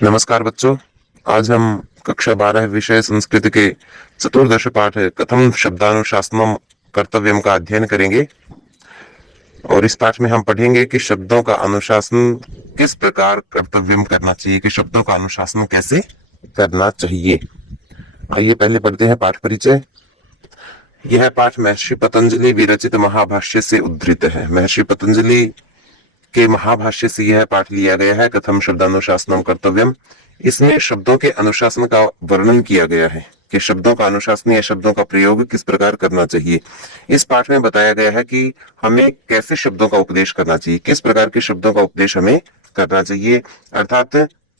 नमस्कार बच्चों। आज हम कक्षा 12 विषय संस्कृत के चतुर्दश पाठ कथम शब्दानुशासनम कर्तव्यम का अध्ययन करेंगे। और इस पाठ में हम पढ़ेंगे कि शब्दों का अनुशासन किस प्रकार कर्तव्यम करना चाहिए, कि शब्दों का अनुशासन कैसे करना चाहिए। आइए पहले पढ़ते हैं पाठ परिचय। यह पाठ महर्षि पतंजलि विरचित महाभाष्य से उद्धृत है। महर्षि पतंजलि के महाभाष्य से यह पाठ लिया गया है। कथम शब्दानुशासनम कर्तव्यम, इसमें शब्दों के अनुशासन का वर्णन किया गया है कि शब्दों का अनुशासन या शब्दों का प्रयोग किस प्रकार करना चाहिए। इस पाठ में बताया गया है कि हमें कैसे शब्दों का उपदेश करना चाहिए, किस प्रकार के शब्दों का उपदेश हमें करना चाहिए। अर्थात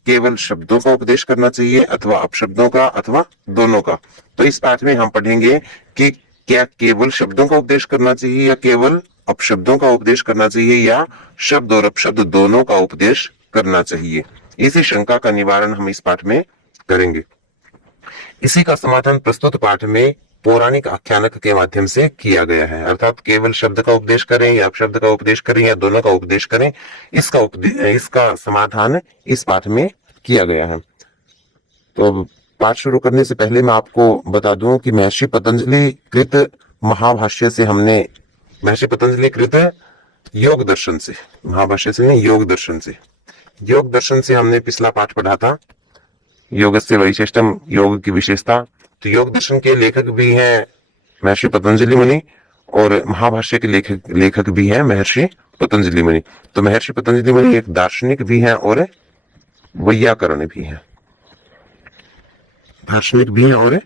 केवल शब्दों का उपदेश करना चाहिए अथवा अपशब्दों का अथवा दोनों का। तो इस पाठ में हम पढ़ेंगे कि क्या केवल शब्दों का उपदेश करना चाहिए या केवल अपशब्दों का उपदेश करना चाहिए या शब्द और अपशब्द दोनों का उपदेश करना चाहिए। इसी शंका का निवारण हम इस पाठ में करेंगे। इसी का समाधान प्रस्तुत पाठ में पौराणिक आख्यानक के माध्यम से किया गया है। अर्थात केवल शब्द का उपदेश करें या अपशब्द का उपदेश करें या दोनों का उपदेश करें, इसका समाधान इस पाठ में किया गया है। तो पाठ शुरू करने से पहले मैं आपको बता दूं कि महर्षि पतंजलि कृत महाभाष्य से हमने महर्षि पतंजलि कृत योग दर्शन से, महाभाष्य से नहीं, योग दर्शन से हमने पिछला पाठ पढ़ा था, योगस्य वैशिष्टम, योग की विशेषता। तो योग दर्शन के लेखक भी हैं महर्षि पतंजलि मुनि और महाभाष्य के लेखक भी हैं महर्षि पतंजलि मुनि। तो महर्षि पतंजलि मुनि एक दार्शनिक भी हैं और वैयाकरण भी हैं। दार्शनिक भी हैं और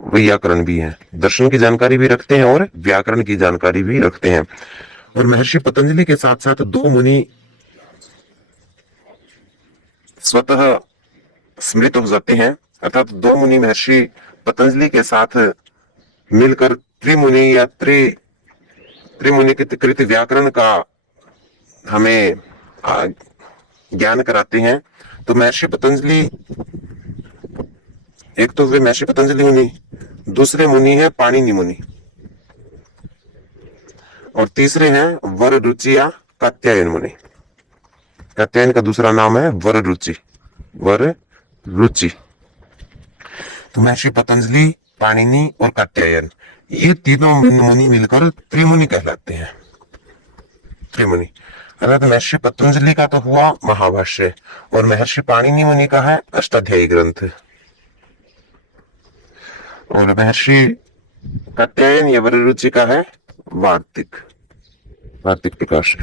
वैयाकरण भी हैं, दर्शन की जानकारी भी रखते हैं और व्याकरण की जानकारी भी रखते हैं। और महर्षि पतंजलि के साथ साथ दो मुनि स्वतः स्मृत हो जाते हैं। अर्थात दो मुनि महर्षि पतंजलि के साथ मिलकर त्रिमुनि या त्रिमुनि कृत व्याकरण का हमें ज्ञान कराते हैं। तो महर्षि पतंजलि, एक तो वे महर्षि पतंजलि मुनि, दूसरे मुनि है पाणिनि मुनि, और तीसरे हैं वर रुचि या कात्यायन मुनि। कात्यायन का दूसरा नाम है वर रुचि, वर रुचि। तो महर्षि पतंजलि, पाणिनि और कात्यायन, ये तीनों मुनि मिलकर त्रिमुनि कहलाते हैं। त्रिमुनि अर्थात महर्षि पतंजलि का तो हुआ महाभाष्य और महर्षि पाणिनि मुनि का है अष्टाध्यायी ग्रंथ, और महर्षि कात्यायन या वररुचि का है वार्तिक प्रकाश।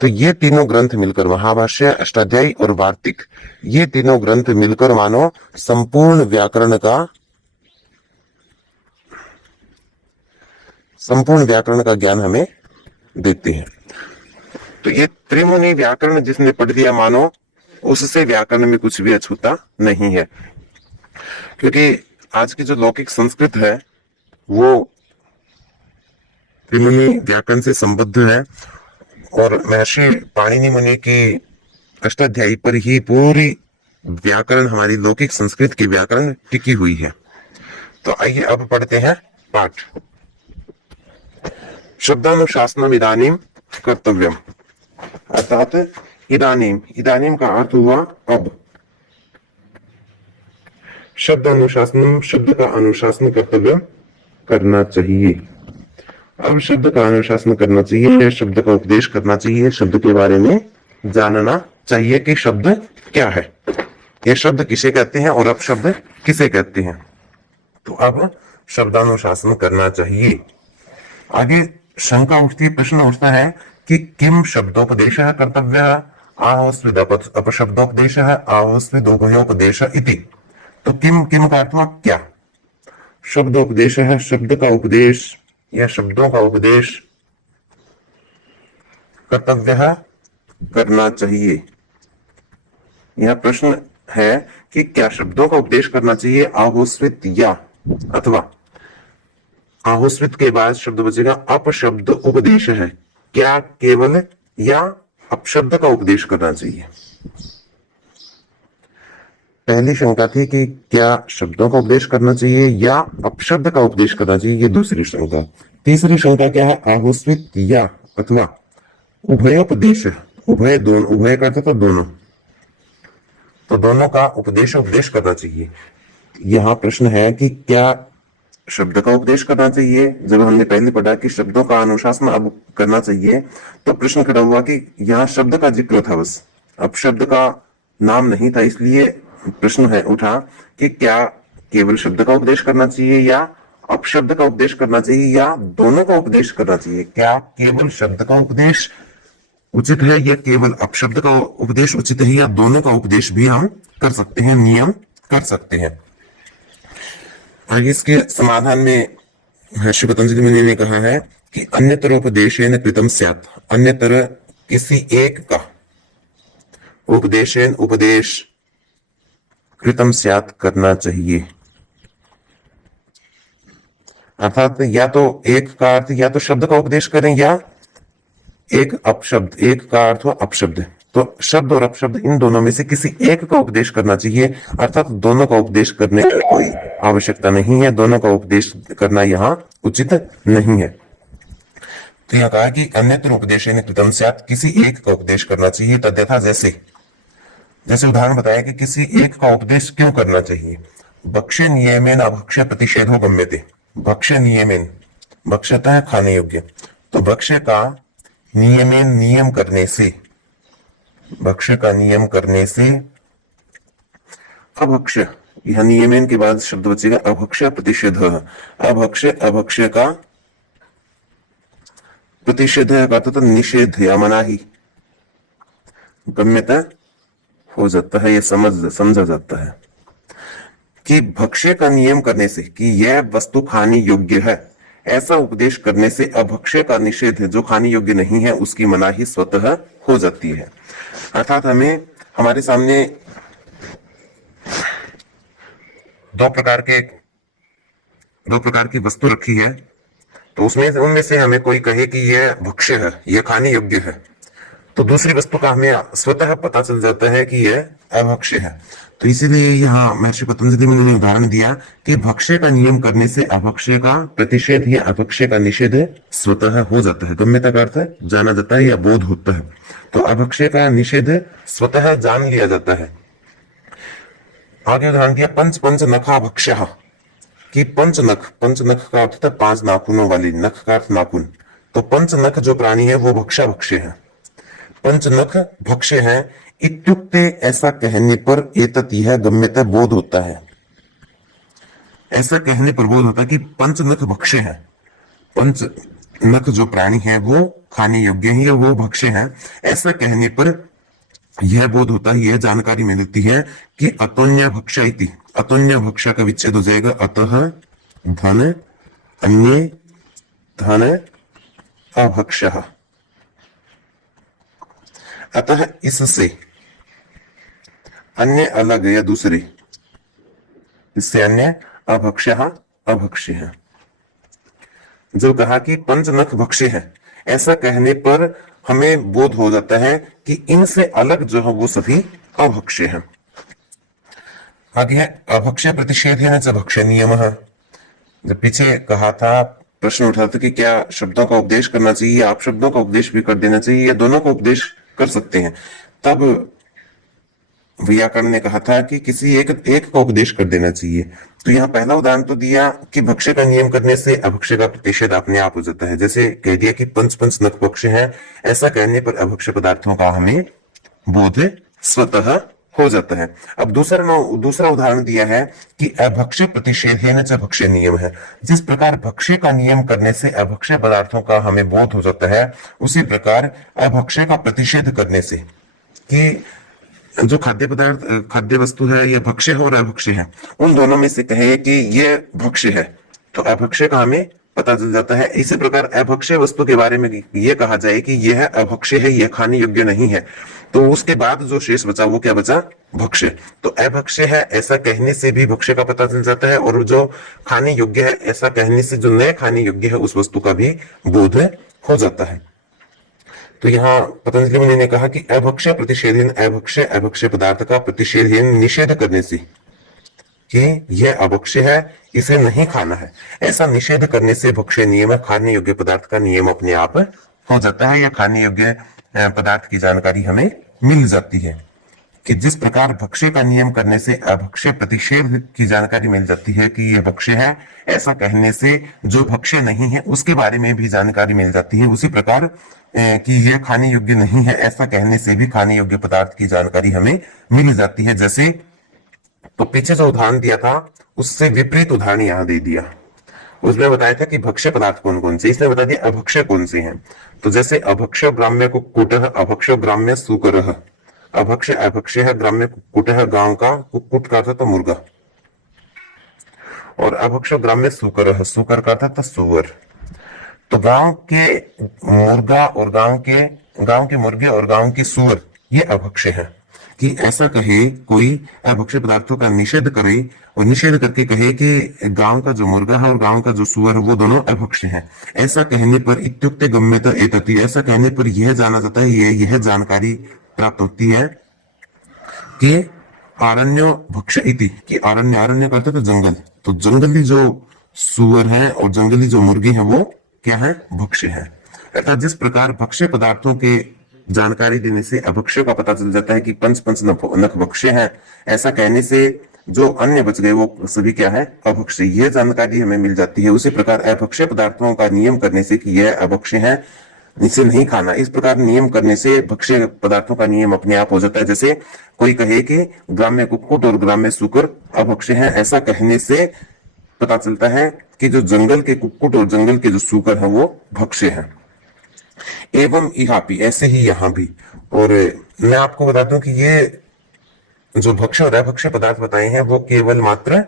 तो ये तीनों ग्रंथ मिलकर, महाभाष्य, अष्टाध्यायी और वार्तिक, ये तीनों ग्रंथ मिलकर मानो संपूर्ण व्याकरण का ज्ञान हमें देते हैं। तो ये त्रिमुनि व्याकरण जिसने पढ़ दिया, मानो उससे व्याकरण में कुछ भी अछूता नहीं है। क्योंकि आज की जो लौकिक संस्कृत है वो त्रिमुनि व्याकरण से संबद्ध है और महर्षि पाणिनि मुनि की अष्टाध्यायी पर ही पूरी व्याकरण, हमारी लौकिक संस्कृत की व्याकरण टिकी हुई है। तो आइए अब पढ़ते हैं पाठ। शब्दानुशासनम इदानीम कर्तव्यम, अर्थात इदानीम का अर्थ हुआ अब। शब्द अनुशासन, शब्द का अनुशासन कर्तव्य करना चाहिए। अब शब्द का अनुशासन करना चाहिए, शब्द का उपदेश करना चाहिए, शब्द के बारे में जानना चाहिए कि शब्द क्या है, ये शब्द किसे कहते हैं और अपशब्द किसे कहते हैं। तो अब शब्दानुशासन करना चाहिए। आगे शंका उठती है, प्रश्न उठता है कि किम शब्दोपदेश कर्तव्य आहोस्विद अपशब्दोपदेश आहोस्विद उभयोपदेश इति। तो किम का अर्थ क्या? शब्दोपदेश है, शब्द का उपदेश या शब्दों का उपदेश कर्तव्य करना चाहिए। यह प्रश्न है कि क्या शब्दों का उपदेश करना चाहिए आहोस्वित या अथवा आहोस्वित के बाद शब्द बचेगा अपशब्द उपदेश है, क्या केवल या अपशब्द का उपदेश करना चाहिए। पहली शंका थी कि क्या शब्दों का उपदेश करना चाहिए या अपशब्द का उपदेश करना चाहिए, ये दूसरी शंका। तीसरी शंका क्या है? आहोस्वित या अथवा उभयोपदेश, उभय का अर्थ था दोनों, तो दोनों का उपदेश उपदेश करना चाहिए। यहाँ प्रश्न है कि क्या शब्द का उपदेश करना चाहिए। जब हमने पहले पढ़ा कि शब्दों का अनुशासन अब करना चाहिए, तो प्रश्न खड़ा हुआ कि यहाँ शब्द का जिक्र था बस, अब शब्द का नाम नहीं था, इसलिए प्रश्न है उठा कि क्या केवल शब्द का उपदेश करना चाहिए या अपशब्द का उपदेश करना चाहिए या दोनों का उपदेश करना चाहिए। क्या केवल शब्द का उपदेश उचित है या केवल अपशब्द का उपदेश उचित है या दोनों का उपदेश भी हम कर सकते हैं, नियम कर सकते हैं। आगे इसके समाधान में महर्षि पतंजलि मुनि ने कहा है कि अन्यतरोपदेशेन कृतम स्यात्, अन्यतर किसी एक का उपदेशेन उपदेश कृतम स्यात् करना चाहिए। अर्थात या तो एक का अर्थ या तो शब्द का उपदेश करें या एक अपशब्द, एक का अर्थ हो अपशब्द, तो शब्द और अपशब्द इन दोनों में से किसी एक का उपदेश करना चाहिए। अर्थात दोनों का उपदेश करने की कोई आवश्यकता नहीं है, दोनों का उपदेश करना यहाँ उचित नहीं है। तो यह कहा कि अन्यत्र उपदेशेन कृतं स्यात्, किसी एक का उपदेश करना चाहिए। तद्यथा जैसे उदाहरण बताया कि किसी एक का उपदेश क्यों करना चाहिए। भक्ष्य नियमेन अभक्ष्य प्रतिषेधो गम्यते, भक्ष्य नियमेन, भक्ष्यता है खाने योग्य, तो भक्ष्य का नियमेन नियम करने से, भक्ष्य का नियम करने से अभक्ष्य, यह नियमेन के बाद शब्द बचेगा अभक्ष्य प्रतिषेध, अभक्ष्य का प्रतिषेध का तो निषेध या मनाही गम्यता हो जाता है, यह समझा जाता है कि भक्ष्य का नियम करने से कि यह वस्तु खाने योग्य है, ऐसा उपदेश करने से अभक्ष्य का निषेध जो खाने योग्य नहीं है उसकी मनाही स्वतः हो जाती है। अर्थात हमें हमारे सामने दो प्रकार की वस्तु रखी है, तो उनमें से हमें कोई कहे कि यह भक्ष्य है, यह खाने योग्य है, तो दूसरी वस्तु का हमें स्वतः पता चल जाता है कि यह अभक्ष्य है। तो इसीलिए यहाँ महर्षि पतंजलि ने उदाहरण दिया कि भक्ष्य का नियम करने से अभक्ष्य का प्रतिषेध या अभक्ष्य का निषेध स्वतः हो जाता है। गम्यता का अर्थ है जाना जाता है या बोध होता है, तो अभक्ष्य का निषेध स्वतः जान लिया जाता है। आगे उदाहरण दिया पंच नखा भक्ष्य, कि पंचनख का अर्थ था 5 नाखूनों वाली, नख का अर्थ नाखून, तो पंचनख जो प्राणी है वो भक्ष्य है, पंचनख भक्ष्य है। इत्युक्ते ऐसा कहने पर एतत् यह गम्यता बोध होता है, ऐसा कहने पर बोध होता है कि पंचनख भक्ष्य है, पंचनख जो प्राणी है वो खाने योग्य है, वो भक्ष्य है। ऐसा कहने पर यह बोध होता है, यह जानकारी मिलती है कि अतोन्य भक्ष्य इति, अतोन्य भक्ष्य का विच्छेद हो जाएगा अतः धन अन्य धन अभक्ष्य, अतः इससे अन्य अलग या दूसरे, इससे अन्य अभक्ष्य है। जो कहा कि पंचनख भक्ष्य है, ऐसा कहने पर हमें बोध हो जाता है कि इनसे अलग जो है वो सभी अभक्ष्य है। आगे है अभक्ष्य प्रतिषेध है न भक्ष्य नियम। जब पीछे कहा था, प्रश्न उठा था कि क्या शब्दों का उपदेश करना चाहिए, आप शब्दों का उपदेश भी कर देना चाहिए या दोनों का उपदेश कर सकते हैं, तब व्याकरण ने कहा था कि किसी एक का उपदेश कर देना चाहिए। तो यहाँ पहला उदाहरण तो दिया कि भक्ष्य का नियम करने से अभक्ष्य का प्रतिषेध अपने आप हो जाता है, जैसे कह दिया कि पंच नख भक्ष्य है, ऐसा कहने पर अभक्ष्य पदार्थों का हमें बोध स्वतः हो जाता है। अब दूसरा उदाहरण दिया है कि अभक्ष्य प्रतिषेध है न भक्ष्य नियम है। जिस प्रकार भक्ष्य का नियम करने से अभक्ष्य पदार्थों का हमें बोध हो जाता है, उसी प्रकार अभक्ष्य का प्रतिषेध करने से कि जो खाद्य वस्तु है ये भक्ष्य है और अभक्ष्य है, उन दोनों में से कहे कि ये भक्ष्य है तो अभक्ष्य का हमें पता चल जाता है। इसी प्रकार अभक्ष्य वस्तु के बारे में ये कहा जाए कि यह अभक्ष्य है, यह खाने योग्य नहीं है, तो उसके बाद जो शेष बचा वो क्या बचा, भक्ष्य। तो अभक्ष्य है ऐसा कहने से भी भक्ष्य का पता चल जाता है, और जो खाने योग्य है ऐसा कहने से जो नए खाने योग्य है उस वस्तु का भी बोध हो जाता है। तो यहाँ पतंजलि मुनि ने कहा कि अभक्ष्य प्रतिषेधहीन अभक्ष्य पदार्थ का प्रतिषेधहीन निषेध करने से कि यह अभक्ष्य है, इसे नहीं खाना है, ऐसा निषेध करने से भक्ष्य नियम, खाने योग्य पदार्थ का नियम अपने आप हो जाता है, या खाने योग्य पदार्थ की जानकारी हमें मिल जाती है। कि जिस प्रकार भक्ष्य का नियम करने से अभक्ष्य प्रतिषेध की जानकारी मिल जाती है कि यह भक्ष्य है, ऐसा कहने से जो भक्ष्य नहीं है उसके बारे में भी जानकारी मिल जाती है। उसी प्रकार कि यह खाने योग्य नहीं है, ऐसा कहने से भी खाने योग्य पदार्थ की जानकारी हमें मिल जाती है। जैसे तो पीछे जो उदाहरण दिया था उससे विपरीत उदाहरण यहाँ दे दिया। उसमें बताया था कि भक्ष्य पदार्थ कौन कौन से, इसने बता दिया अभक्ष्य कौन से हैं। तो जैसे अभक्ष्य ग्राम्य कुक्कुटः, अभक्ष्य ग्राम्य सूकरः, अभक्ष्य अभक्ष्य ग्राम्य कुक्कुटः, गांव का कुक्कुट का था तो मुर्गा, और अभक्ष्य ग्राम्य सूकरः, सूकर का था तो सुअर। तो गांव के मुर्गा और गांव के मुर्गे और गांव के सुअर ये अभक्ष्य है। कि ऐसा कहे कोई अभक्ष्य पदार्थों का निषेध करे और निषेध करके कहे कि गांव का जो मुर्गा है और गांव का जो सुअर है वो दोनों अभक्ष्य हैं, ऐसा कहने पर इत्युक्ते गम्यत एतति, ऐसा कहने पर यह जाना जाता है, यह जानकारी प्राप्त होती है कि आरण्यो भक्ष्य इति, कि आरण्य करते तो जंगल, तो जंगली जो सुअर है और जंगली जो मुर्गी है वो क्या है, भक्ष्य है। अर्थात जिस प्रकार भक्ष्य पदार्थों के जानकारी देने से अभक्ष्य का पता चल जाता है कि पंच पंच नख भक्ष्य है, ऐसा कहने से जो अन्य बच गए वो सभी क्या है, अभक्ष्य, यह जानकारी हमें मिल जाती है। उसी प्रकार अभक्ष्य पदार्थों का नियम करने से कि यह अभक्ष्य है, इसे नहीं खाना, इस प्रकार नियम करने से भक्ष्य पदार्थों का नियम अपने आप हो जाता है। जैसे कोई कहे कि ग्राम्य कुक्कुट और ग्राम्य सूकर अभक्ष्य है, ऐसा कहने से पता चलता है कि जो जंगल के कुक्कुट और जंगल के जो सूकर है वो भक्ष्य है। एवं इहापि, ऐसे ही यहां भी। और मैं आपको बता दूं कि ये जो भक्ष्य और अभक्ष्य पदार्थ बताए हैं वो केवल मात्र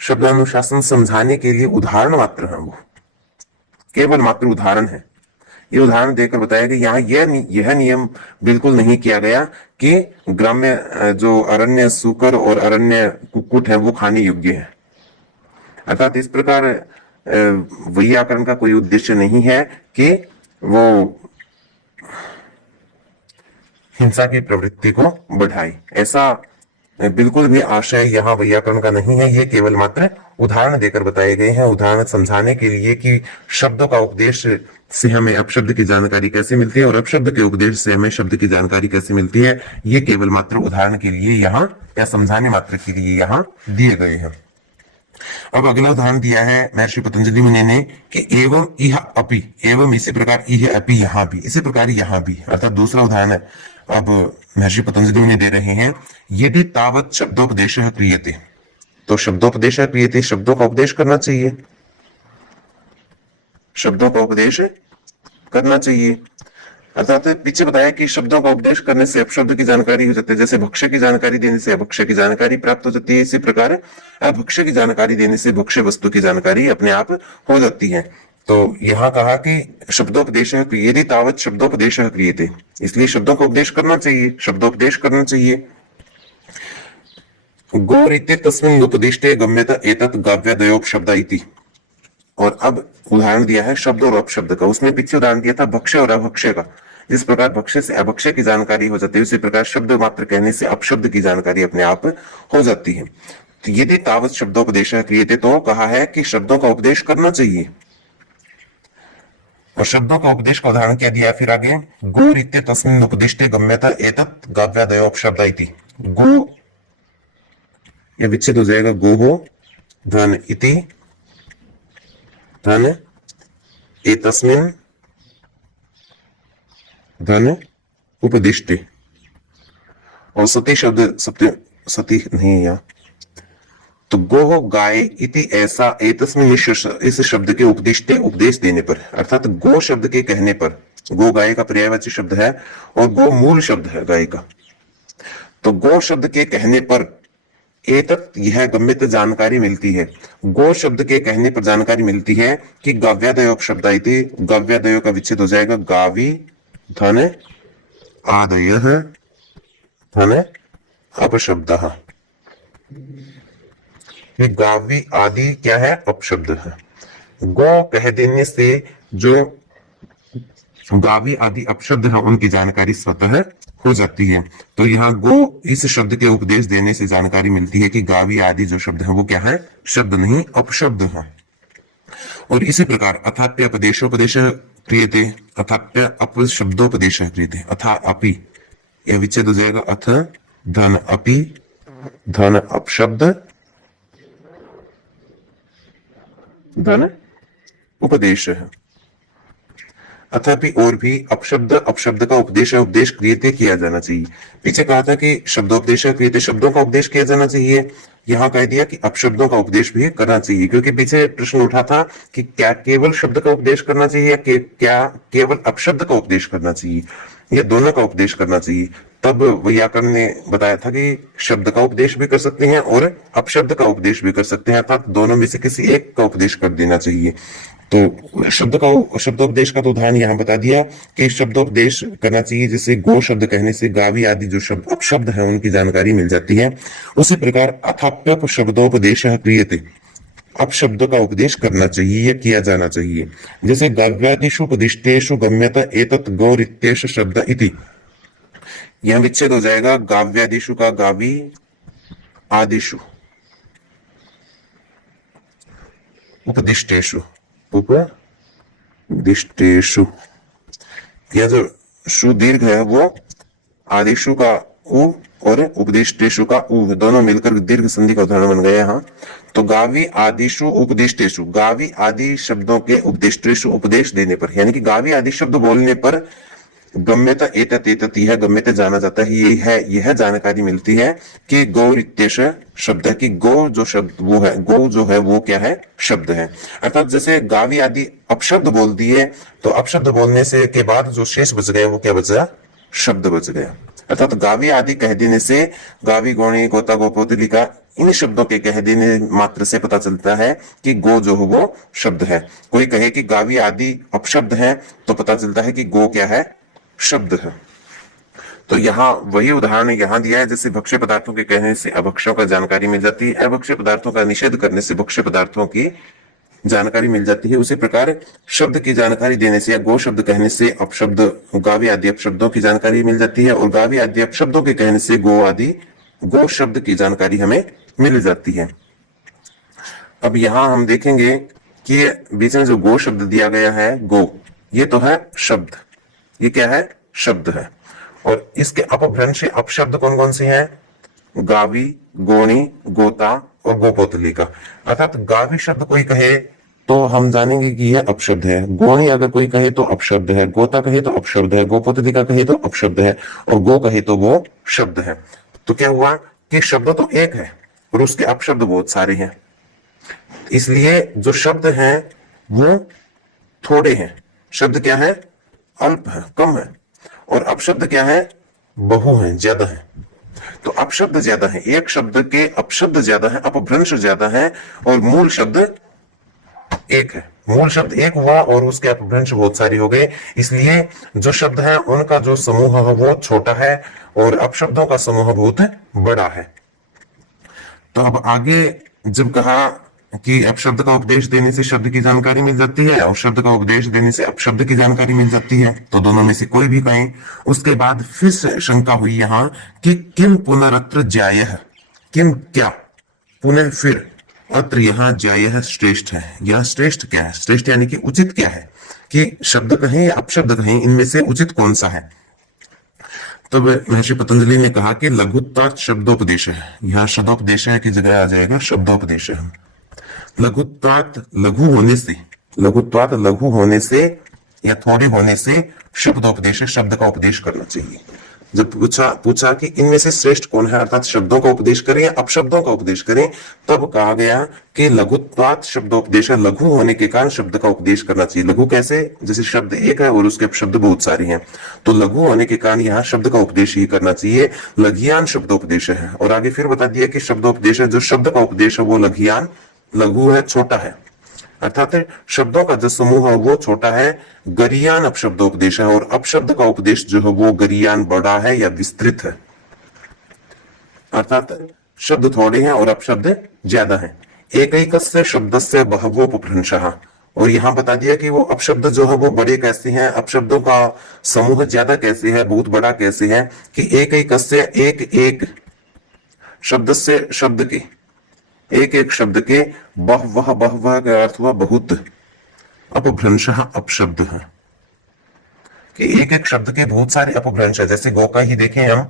शब्दानुशासन समझाने के लिए उदाहरण मात्र है, वो केवल मात्र उदाहरण है। ये उदाहरण देकर बताया कि यहाँ यह नियम बिल्कुल नहीं किया गया कि ग्राम्य जो अरण्य सूकर और अरण्य कुक्कुट है वो खाने योग्य है। अर्थात इस प्रकार वैयाकरण का कोई उद्देश्य नहीं है कि वो हिंसा की प्रवृत्ति को बढ़ाए, ऐसा बिल्कुल भी आशय यहाँ वैयाकरण का नहीं है। ये केवल मात्र उदाहरण देकर बताए गए हैं, उदाहरण समझाने के लिए कि शब्दों का उपदेश से हमें अपशब्द की जानकारी कैसे मिलती है और अपशब्द के उपदेश से हमें शब्द की जानकारी कैसे मिलती है, ये केवल मात्र उदाहरण के लिए यहाँ या समझाने मात्र के लिए यहाँ दिए गए हैं। अब अगला उदाहरण दिया है महर्षि पतंजलि मुनि ने कि एवं इह अपि, एवं इसी प्रकार इह अपि यहाँ भी, इसी प्रकार यहाँ भी, अर्थात दूसरा उदाहरण है अब महर्षि पतंजलि मुनि दे रहे हैं। यदि तावत शब्दोपदेश क्रियते, तो शब्दोपदेश क्रियते, शब्दों का उपदेश करना चाहिए, शब्दों का उपदेश करना चाहिए। अर्थात पीछे बताया कि शब्दों का उपदेश करने से अपशब्द की जानकारी हो जाती है। जैसे भक्ष्य की जानकारी देने से अभक्ष्य की जानकारी प्राप्त हो जाती है, इसी प्रकार अभक्ष्य की जानकारी देने से भक्ष्य वस्तु की जानकारी अपने आप हो जाती है। तो यहाँ कहा कि शब्दोपदेश यदि तावत शब्दोपदेश क्रियते, इसलिए शब्दों का उपदेश करना चाहिए, शब्दोपदेश करना चाहिए। गौरीते तस्मिन् उपदिष्टे गम्यत एतत् गाव्यादयोपशब्द इति, और अब उदाहरण दिया है शब्द और अपशब्द का। उसमें पीछे उदाहरण दिया था भक्ष्य और अभक्ष्य का। जिस प्रकार भक्ष्य से अभक्ष्य की जानकारी हो जाती है, उसी प्रकार शब्द मात्र कहने से अपशब्द की जानकारी अपने आप हो जाती है। तो यदि तावत शब्दोपदेश क्रियते, तो कहा है कि शब्दों का उपदेश करना चाहिए। और शब्दों का उपदेश का उदाहरण क्या दिया फिर आगे, गो रीत्य तस्मिन् उपदिष्टे गम्यत एतत् गाव्यादयोपशब्द इति। गो ये विच्छेद हो जाएगा, गो हो धन इति धन एतस्मिन् धन उपदिष्टे, और सती शब्द सती नहीं है यहाँ, तो गो गाय इति ऐसा एतस्मिन् इस शब्द के उपदिष्टे उपदेश देने पर, अर्थात गो शब्द के कहने पर, गो गाय का पर्यायवाची शब्द है और गो मूल शब्द है गाय का, तो गो शब्द के कहने पर एतत् यह गम्यत जानकारी मिलती है। गो शब्द के कहने पर जानकारी मिलती है कि गाव्यादयो शब्द इति, गाव्यादयो का विच्छेद हो जाएगा गावी धन आदयः धन अपशब्दः। गावी आदि क्या है, अपशब्द है। गो कह देने से जो गावी आदि अपशब्द है उनकी जानकारी स्वतः हो जाती है। तो यहाँ गो इस शब्द के उपदेश देने से जानकारी मिलती है कि गावी आदि जो शब्द है वो क्या है, शब्द नहीं अपशब्द है। और इसी प्रकार अथाप्य उपदेशोपदेश क्रियते, अथाप्य अपशब्दोपदेश क्रियते, अथा अपि यह विच्छेद हो जाएगा अथ धन अपि, धन अपशब्द, धन उपदेश है। अथापि और भी अपशब्द अपशब्द का उपदेश है, उपदेश क्रियते किया जाना चाहिए। पीछे कहा था कि शब्दोपदेश क्रियते शब्दों का उपदेश किया जाना चाहिए, यहाँ कह दिया कि अपशब्दों का उपदेश भी करना चाहिए, क्योंकि पीछे प्रश्न उठा था कि क्या केवल शब्द का उपदेश करना चाहिए, क्या केवल अपशब्द का उपदेश करना चाहिए, या दोनों का उपदेश करना चाहिए। तब वैयाकरण ने बताया था कि शब्द का उपदेश भी कर सकते हैं और अपशब्द का उपदेश भी कर सकते हैं, अर्थात दोनों में से किसी एक का उपदेश कर देना चाहिए। तो शब्दोपदेश का तो उदाहरण यहाँ बता दिया कि शब्दोपदेश करना चाहिए, जैसे गो शब्द कहने से गावी आदि जो शब्द अपशब्द है उनकी जानकारी मिल जाती है। उसी प्रकार अथाप्यप शब्दोपदेश क्रियते, अपशब्द का उपदेश करना चाहिए या किया जाना चाहिए। जैसे गाव्यादिषु उपदिष्टेषु गम्यत एतत् गौर इत्येष शब्द इति, यह विच्छेद हो जाएगा गाव्यादिषु का गावी, आदिषु उपदिष्टेषु, उपदिष्टेषु, यह जो शु दीर्घ है वो आदिशु का उ और उपदिष्टेषु का उ दोनों मिलकर दीर्घ संधि का उदाहरण बन गया यहाँ। तो गावी आदिशु उपदिष्टेषु, गावी आदि शब्दों के उपदिष्टेषु उपदेश देने पर, यानी कि गावी आदि शब्द बोलने पर गम्यता एतत् एतत्, यह गम्यता जाना जाता है, यह जानकारी मिलती है कि गौर इत्येष शब्द है, कि गौ जो शब्द वो है, गौ जो है वो क्या है, शब्द है। अर्थात जैसे गावी आदि अपशब्द बोल दिए तो अपशब्द बोलने से के बाद जो शेष बच गए वो क्या बचा, शब्द बच गया। अर्थात गावी आदि कह देने से गावी गौणी गोता गोपोतलिका इन शब्दों के कह देने मात्र से पता चलता है कि गो जो हो वो शब्द है। कोई कहे कि गावी आदि अपशब्द है तो पता चलता है कि गो क्या है, शब्द है। तो यहाँ वही उदाहरण यहाँ दिया है, जैसे भक्ष्य पदार्थों के कहने से अभक्ष्यों का जानकारी मिल जाती है, अभक्ष्य पदार्थों का निषेध करने से भक्ष्य पदार्थों की जानकारी मिल जाती है। उसी प्रकार शब्द की जानकारी देने से या गो शब्द कहने से अपशब्द गावी आदि अपशब्दों की जानकारी मिल जाती है, और गावी आदि अपशब्दों के कहने से गो शब्द की जानकारी हमें मिल जाती है। अब यहाँ हम देखेंगे कि बीच में जो गो शब्द दिया गया है, गो, ये तो है शब्द, ये क्या है, शब्द है। और इसके अपभ्रंश अपशब्द कौन कौन से हैं, गावी, गोणी, गोता और गोपोतलिका। अर्थात गावी शब्द कोई कहे तो हम जानेंगे कि यह अपशब्द है, गोणी अगर कोई कहे तो अपशब्द है, गोता कहे तो अपशब्द है, गोपोतलिका कहे तो अपशब्द है, और गो कहे तो वो शब्द है। तो क्या हुआ कि शब्द तो एक है और उसके अपशब्द बहुत सारे हैं, इसलिए जो शब्द हैं वो थोड़े हैं। शब्द क्या है, अल्प है, कम है, और अपशब्द क्या है, बहु है, ज्यादा है। तो अपशब्द ज्यादा है, एक शब्द के अपशब्द ज्यादा है, अपभ्रंश ज्यादा है, और मूल शब्द एक है। मूल शब्द एक हुआ और उसके अपभ्रंश बहुत सारी हो गए, इसलिए जो शब्द है उनका जो समूह है वो छोटा है और अपशब्दों का समूह बहुत बड़ा है। तो अब आगे जब कहा कि अपशब्द का उपदेश देने से शब्द की जानकारी मिल जाती है और शब्द का उपदेश देने से अपशब्द की जानकारी मिल जाती है, तो दोनों में से कोई भी कहें। उसके बाद फिर से शंका हुई यहाँ कि किम पुनरत्र ज्यायः, किम क्या, पुनः फिर, अत्र यहाँ ज्यायः श्रेष्ठ है। यह श्रेष्ठ क्या है, श्रेष्ठ यानी कि उचित क्या है, कि शब्द कहें या अपशब्द कहें, इनमें से उचित कौन सा है। तब महर्षि पतंजलि ने कहा कि लघुत्वात् शब्दोपदेश है, यहाँ शब्दोपदेश की जगह आ जाएगा शब्दोपदेश। लघुत्वात् लघु होने से, लघुत्वात् लघु होने से या थोड़े होने से शब्दोपदेश, शब्द का उपदेश करना चाहिए। जब पूछा कि इनमें से श्रेष्ठ कौन है, अर्थात शब्दों का उपदेश करें या अपशब्दों का उपदेश करें, तब कहा गया कि लघुत्वात् शब्दोपदेश, लघु होने के कारण शब्द का उपदेश करना चाहिए। लघु कैसे, जैसे शब्द एक है और उसके शब्द बहुत सारे हैं, तो लघु होने के कारण यहाँ शब्द का उपदेश ही करना चाहिए। लघियान शब्दोपदेश है, और आगे फिर बता दिया कि शब्दोपदेश, जो शब्द का उपदेश है वो लघियान, लघु है, छोटा है, अर्थात शब्दों का जो समूह है वो छोटा है। गरियान अपशब्दोपदेश है, और अपशब्द का उपदेश जो है वो गरियान, बड़ा है या विस्तृत है, अर्थात शब्द थोड़े हैं और अपशब्द ज्यादा है। एकैकस्य शब्दस्य बहवोपभ्रंशः, और यहाँ बता दिया कि वो अपशब्द जो है वो बड़े कैसे हैं, अपशब्दों का समूह ज्यादा कैसे है, बहुत बड़ा कैसे है, कि एकैकस्य, एक एक शब्द से, शब्द के, एक एक शब्द के, बहवः, बहवः का अर्थ हुआ बहुत, अपभ्रंशः अपशब्द है, कि एक एक शब्द के बहुत सारे अपभ्रंश है। जैसे गो का ही देखें हम,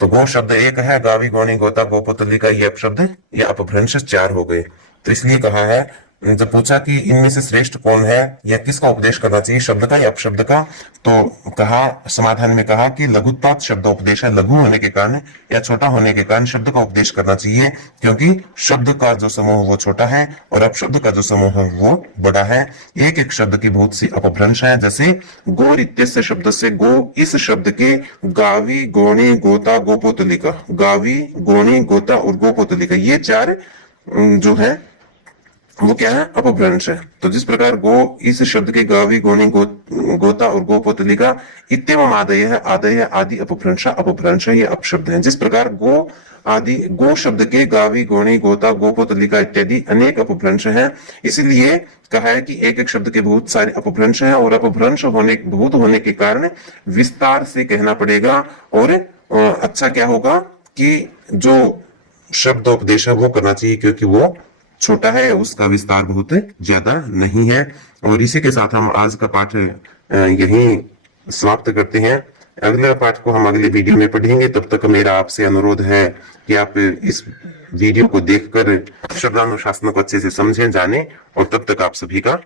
तो गो शब्द एक है, गावी गौणी गोता गोपुतली का ये अपशब्द, ये अपभ्रंश 4 हो गए। तो इसलिए कहा है, जब पूछा कि इनमें से श्रेष्ठ कौन है या किसका उपदेश करना चाहिए, शब्द का या अपशब्द का, तो कहा, समाधान में कहा कि लघुत्वात् शब्दोपदेश है, लघु होने के कारण या छोटा होने के कारण शब्द का उपदेश करना चाहिए, क्योंकि शब्द का जो समूह वो छोटा है और अपशब्द का जो समूह है वो बड़ा है। एक एक शब्द की बहुत सी अपभ्रंश है। जैसे गोर इत्यस्य शब्द से गो, इस शब्द के गावी गौणी गोता गोपोतलिका, गावी गौणी गोता और गोपोतलिका, ये 4 जो है वो क्या है, अपभ्रंश है। तो जिस प्रकार गो इस शब्द के गावी गौणी गोता और गोपोतलिका इत्यवम आदय है, आदय आदि अपभ्रंश, अपभ्रंश ये अपशब्द है। जिस प्रकार गो आदि, गो शब्द के गावी गौणी गोता गोपोतलिका इत्यादि अनेक अपभ्रंश है, इसलिए कहा है कि एक एक शब्द के बहुत सारे अपभ्रंश है, और अपभ्रंश होने बहुत होने के कारण विस्तार से कहना पड़ेगा। और अच्छा क्या होगा कि जो शब्दोपदेश है वो करना चाहिए, क्योंकि वो छोटा है, उसका विस्तार बहुत ज्यादा नहीं है। और इसी के साथ हम आज का पाठ यहीं समाप्त करते हैं। अगले पाठ को हम अगले वीडियो में पढ़ेंगे। तब तक मेरा आपसे अनुरोध है कि आप इस वीडियो को देखकर शब्दानुशासन को अच्छे से समझें, जानें, और तब तक आप सभी का